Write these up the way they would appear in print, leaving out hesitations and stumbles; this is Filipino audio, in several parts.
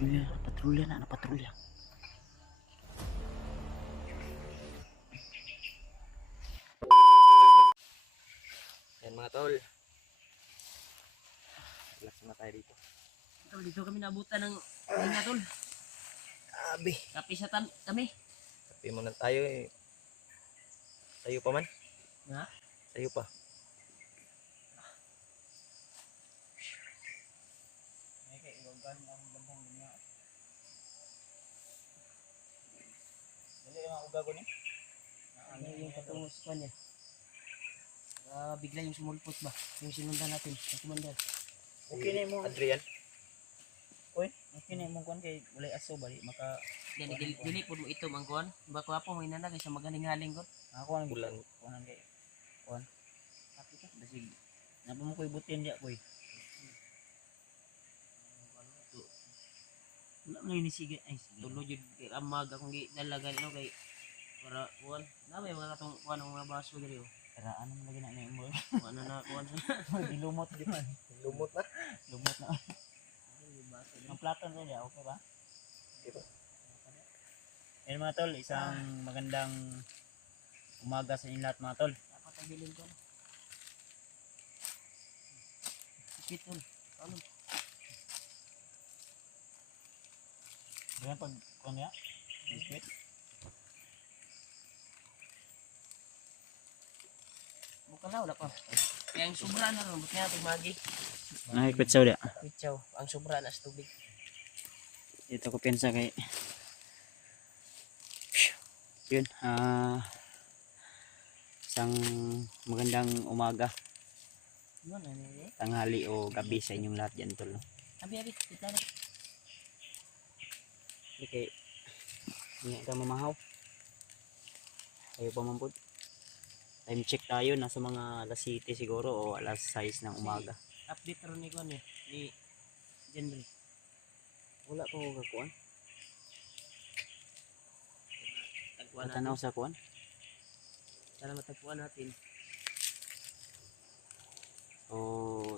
Patrolya na, patrolya. Yan mga tol. Relax na tayo dito. Tol, dito kami nabutan ng hinga tol. Abi. Kapi sa kami. Sabi mo na tayo eh. Sayo pa man. Ha? Sayo pa. Ano yung patungo sa kanya? Bigla yung sumulpot ba? Yung sinundan natin, yung kumandar. Okay na mo. Adrian. Oy, okay na mo kon kay walay aso bali maka Dili po mo ito mangkuhan. Bako po may nanagay sa magaling-haling ko. ako ang Bulan. kunan kay kon. Tapi ka basig. Napa mo koy butin dia koy. Wala man ni sige ay sige. Tulo jud kay amag akong gidalagan no kay para kuan. Na may mga katong kuan mga baso diri oh. Tara ano man lagi na ni mo. Ano na kuan sa Dilumot di man. Lumot na. Lumot na. Ang platon niya okay ba? Diba? Ayun mga tol, isang magandang umaga sa inyo lahat mga tol. dapat tagilin ko. Sikit tol. Ano? Ganyan pag kung niya, biscuit. Buka na wala pa. Kaya ang sobra na ron, buti nga magi. Ay, kwetsaw dia. Pitsaw, ang sobra na sa tubig. Dito ko pensa kay yun, isang magandang umaga, Ano na ni? tanghali o gabi sa inyong lahat dyan tol. Abi, kita na. Okay, hindi ka mamahaw. Ayaw pa mampod. Time check tayo, nasa mga alas 7 siguro o alas 6 ng umaga. Update ron ni ko ni Jenry. Wala pa ko kakuan. Tagpuan Matanaw natin. sa kuan. Sana matagpuan natin. So,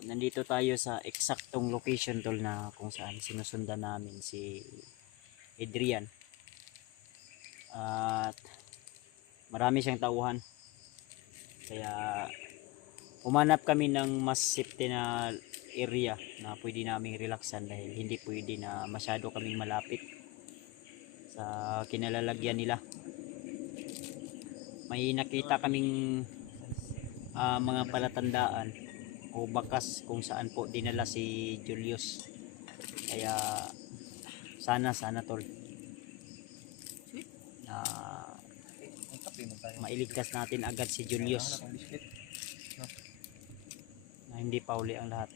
nandito tayo sa eksaktong location tol na kung saan sinusundan namin si Adrian. At marami siyang tauhan. Kaya umanap kami ng mas safety na area na pwede naming relaxan dahil hindi pwede na masyado kaming malapit sa kinalalagyan nila. May nakita kaming mga palatandaan o bakas kung saan po dinala si Julius. Kaya sana tol na mailigtas natin agad si Julius na hindi pa uli ang lahat.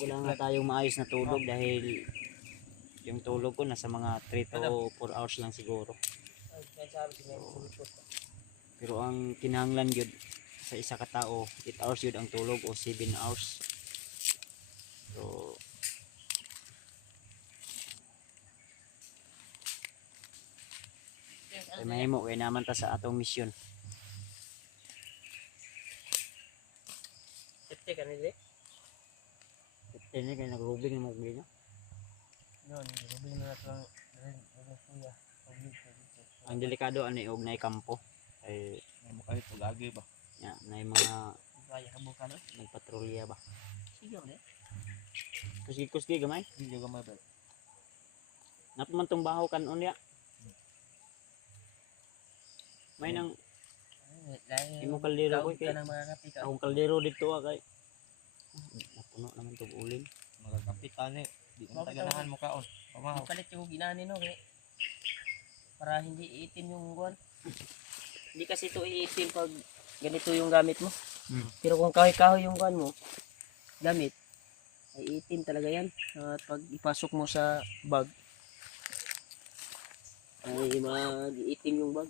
Wala nga tayong maayos na tulog dahil yung tulog ko nasa mga 3 to 4 hours lang siguro. Ay, sabi si May sulpot. Pero ang kinahanglan yun sa isa ka tao, 8 hours yun ang tulog o 7 hours. So ay mahimo kay naman ta sa atong mission. Safety ka nila. Ini kay nagrubing mo gino. Yun, rubing na ito lang. Kuya. Ang delikado ani og nay kampo ay Makahit pag-agi ba? ya nay mga Kaya ka buka no? nagpatrolya ba. Sige ulit. Kusgi gamay. Hindi ka gamay ba? Napaman tong bahaw kanon ya. May nang imo kaldero ko kay ka ng mga kapi ka. akong kaldero dito kay napuno naman tong uling. Mga kapitan eh. Di mo taganahan mo kaon. Pamahaw. Kalit yung ginani no kay para hindi iitim yung guwan. Hindi kasi ito iitim pag ganito yung gamit mo. Pero kung kahoy-kahoy yung guwan mo, gamit, ay iitim talaga yan. At pag ipasok mo sa bag, ay mag-iitim yung bag.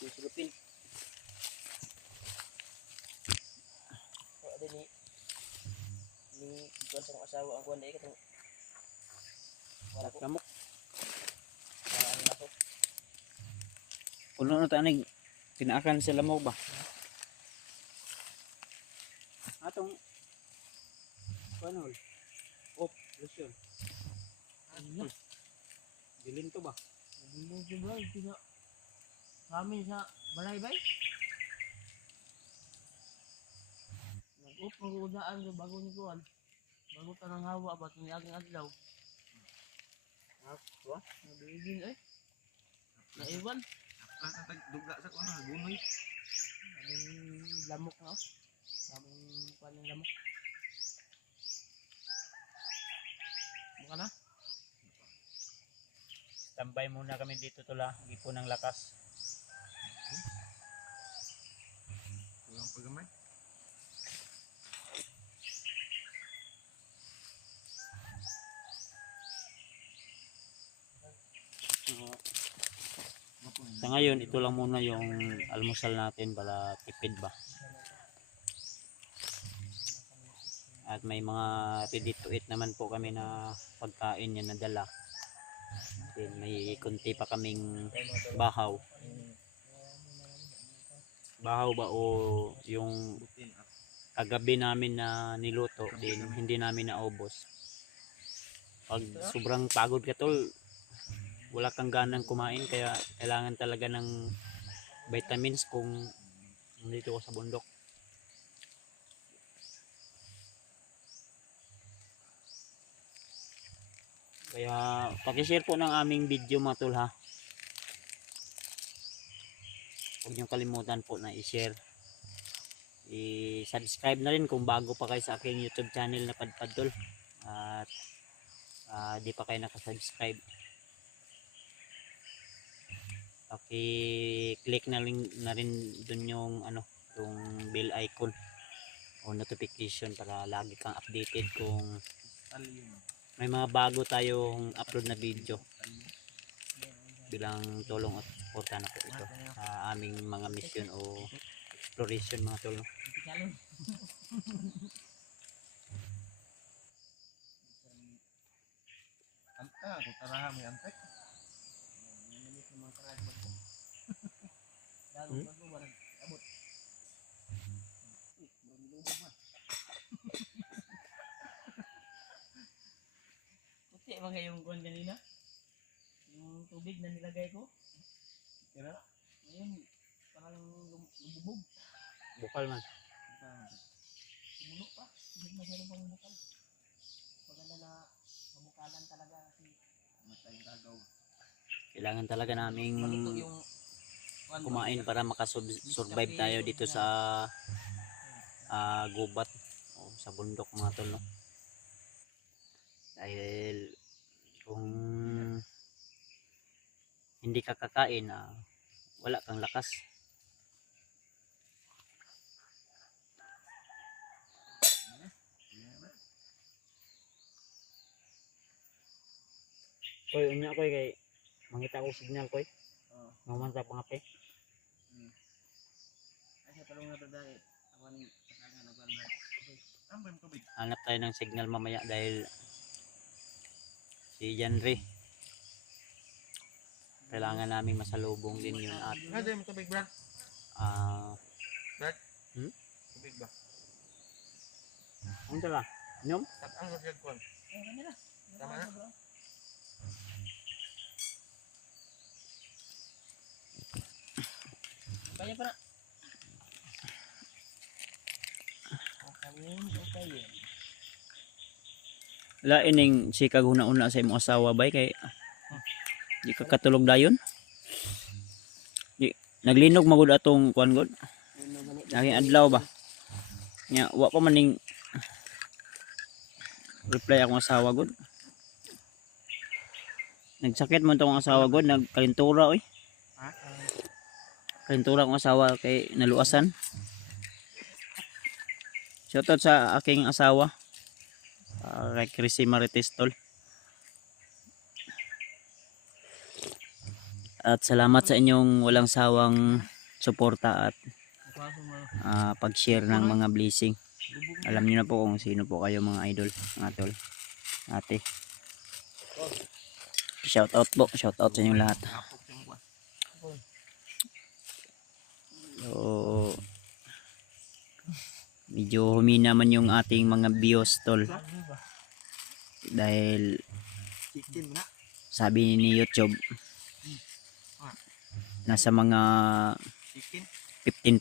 Yung sulupin. So, ada ni buwan sa asawa ang kuwan na ikatong wala ko. Kamok. Para ang laso. Kuno na tanig tinaakan sila mo ba? Atong Paano? Oh, lusyon. Dilin to ba? Hindi ko ba? Sino? Kami sa Balaybay? Nag-up, mag-uudaan sa bago ni Kuan. Bago tanang hawa ba? Itong aking adlaw. Wa? Nabigin eh. Naiwan. Dugla sa kuno, gunoy. Kaming lamok na oh. Kaming kuan ng lamok. Buka na? Tambay muna kami dito tula. Ipo ng lakas. Kulang pagamay. Sa ngayon, ito lang muna yung almusal natin para tipid ba. At may mga ready to eat naman po kami na pagkain yan nadala. Then may konti pa kaming bahaw. Bahaw ba o yung kagabi namin na niluto din hindi namin naubos. Pag sobrang pagod ka tol, wala kang ganang kumain kaya kailangan talaga ng vitamins kung nandito ko sa bundok. Kaya paki-share po ng aming video mga tol ha. Huwag niyong kalimutan po na i-share. I-subscribe na rin kung bago pa kayo sa aking YouTube channel na Padpad tol. At di pa kayo nakasubscribe. Paki-click na rin dun yung yung bell icon o notification para lagi kang updated kung may mga bago tayong upload na video bilang tulong at suporta na po ito sa aming mga mission o exploration mga tulong. Anta, ko taraha may antek. Puti ba yung kuan kanina? Yung tubig na nilagay ko? Kira? Ngayon, parang lumubog. Bukal man. Lumulok pa. Hindi masyadong pang bukal. Maganda na mabukalan talaga kasi Matay gagaw. Kailangan talaga naming malito yung kumain para makasurvive tayo dito sa gubat o sa bundok mga tol, no? Dahil kung hindi ka kakain wala kang lakas. Koy, unya koy kay mangita ko signal koy. Mamanta pangape. ay sa talong na dahil awan pasangan na ban. Ambay mo tubig. Hanap tayo ng signal mamaya dahil si Janry kailangan namin masalubong din yun at Ada mo tubig, Brad. Brad. Tubig ba? ano tala? Inom? Tatang mo siya kon. Kanila. Tama na. Kaya pa na. Okay yun. Wala ining si kaguna-una sa imong asawa bay kay di ka katulog dayon. Di naglinog magud atong kuan god. Naging adlaw ba? Nya wa pa maning reply akong asawa god. Nagsakit man tong asawa god, nagkalintura oy. Kalintura akong asawa kay naluasan. Shoutout sa aking asawa. Kay Chrissy Marites tol. At salamat sa inyong walang sawang suporta at pag-share ng mga blessing. Alam niyo na po kung sino po kayo mga idol, mga tol, ate. Shoutout po, shoutout sa inyong lahat. So, medyo medyo humina man yung ating mga views tol. Dahil Chicken mo na. sabi ni YouTube nasa mga Chicken.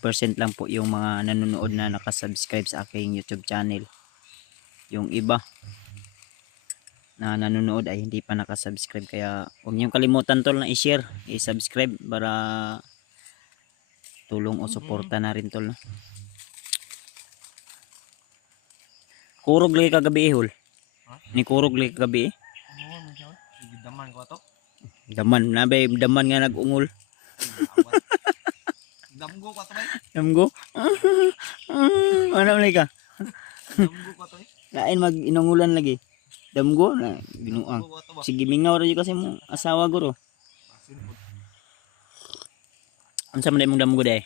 15% lang po yung mga nanonood na nakasubscribe sa aking YouTube channel. Yung iba na nanonood ay hindi pa nakasubscribe, kaya huwag niyong kalimutan tol na i-share, i-subscribe para tulong o suporta na rin tol. No? Kurog lagi kagabi hol. Ni kurog lagi kagabi. Daman ko to. Daman, nabay daman nga nag-ungol. Damgo ko to bay. Damgo. Ano lagi ka? Damgo ko to. Lain mag-inungulan lagi. Damgo na ginuang. Damgo ko to ba. Sige mingaw ra kasi mo asawa guro. Unsa man imong damgo day?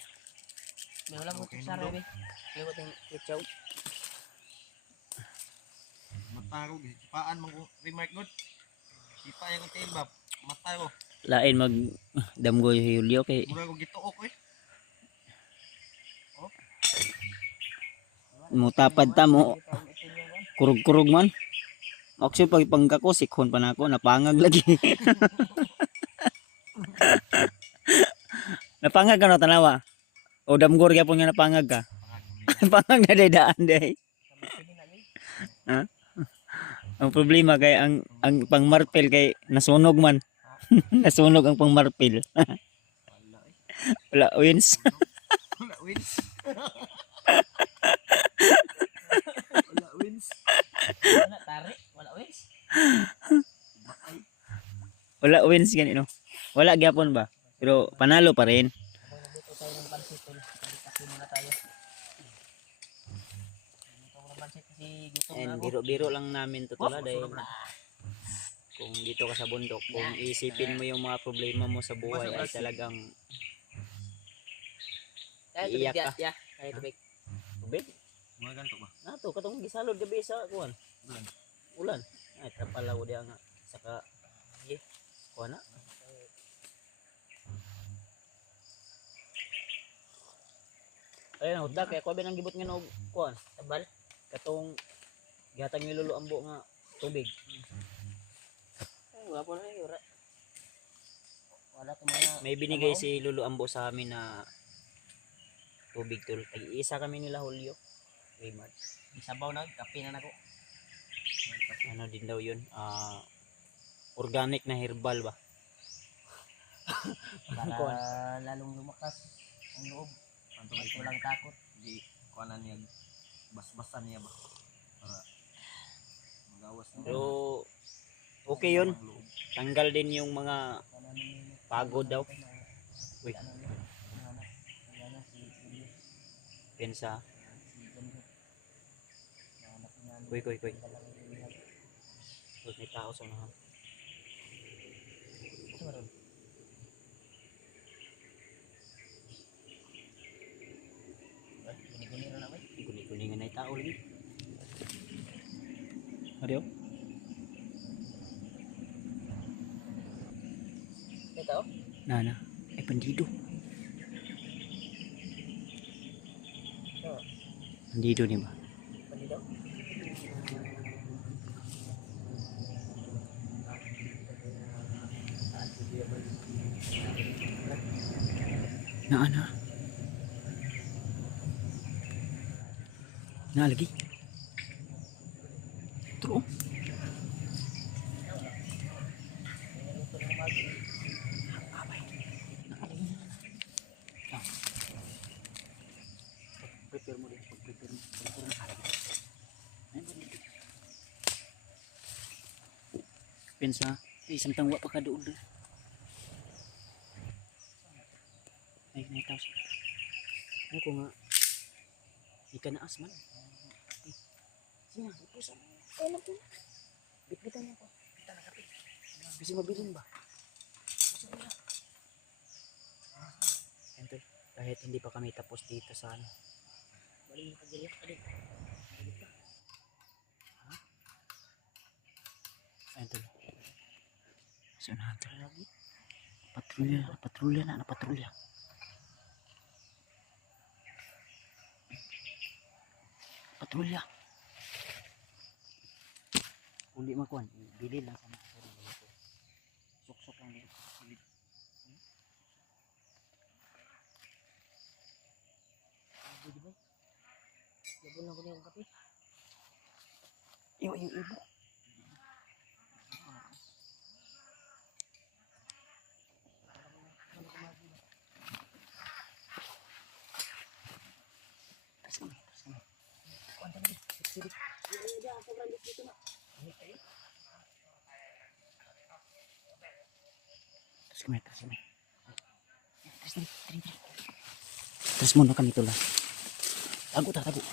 May wala mo sa rabi. May ko ting kitsaw. Mataro gi. Paan mo remark god. Sipa yang tail bab. Mataro. Lain mag damgo Julio kay Mura ko gituok eh. mo tapad ta mo kurog-kurog man. Actually pag pangkako sikhon pa nako napangag lagi. Napangag ka no tanawa. O damgor gyapon nga napangag ka. Napangag na day daan day. Ha? Ang problema kay ang pangmarpel kay nasunog man. Nasunog ang pangmarpel. Wala wins. Wala wins. Wala wins. Wala tari, wala wis. Wala wins ganito. Wala gyapon ba? Pero panalo pa rin. Nagluto tayo ng pansit tol. Kasi muna tayo. Nagluto ko ng pansit kasi gutom na And ako. biro-biro lang namin to tula dahil kung dito ka sa bundok, kung isipin mo yung mga problema mo sa buhay ay talagang Kaya iiyak tubig ka. ya. Kaya tubig. tubig. Mga ganto ba? Nato katong gisalod gabi sa kuan. Ulan. Ulan. Ay tapalaw dia nga saka kuan na. Ayun, hudda kay ko binang gibot nga og kuan, tabal. Katong gihatag ni Lolo Ambo nga tubig. Ay, wala po na yun. Wala to mga... May binigay si Lolo Ambo sa amin na tubig tol. Isa kami nila Julio. Raymond. Isabaw na, kape na nako. Ano din daw yun? Organic na herbal ba? Para lalong lumakas ang loob. Anto At walang takot. di kuanan niya bas-basan niya ba para magawas na. Pero okay yun. Tanggal din yung mga pagod daw. Uy, pensa. Kuy. Uy, may tao sa mga. Guni-guni nga na tao lagi. Adiyo? Ito? Nana. Ay, bandido. Bandido ni ba? Pandidaw? Na. Na lagi. True. Prepare mo din. Prepare mo. Pensa, isang tangwa pa ka doon. Ay, naitaw siya. Ano ko nga, di ka naas man. Sige nga, ipusan. Ay, naku. Bitbitan niya ko. Bitan na kape. Kasi mabilin ba? Ento, kahit hindi pa kami tapos dito sa ano. Bali yung kagaliyak ka din. Ha? Ento. Saan natin? Patrolya na patrolya. patrolya. Uli makuan, bili lang sa mga sok-sok lang dito. Di ba? Labon ako na yung kape. Iyo, iyo, ibo. Tras kami, tras kami. Kuwanta na. Sirik. Diyan, sobrang dito na. Tras kami, tras kami. Tras, tras, tras, tras. Tras muna kami tulang. Tago ta, tago.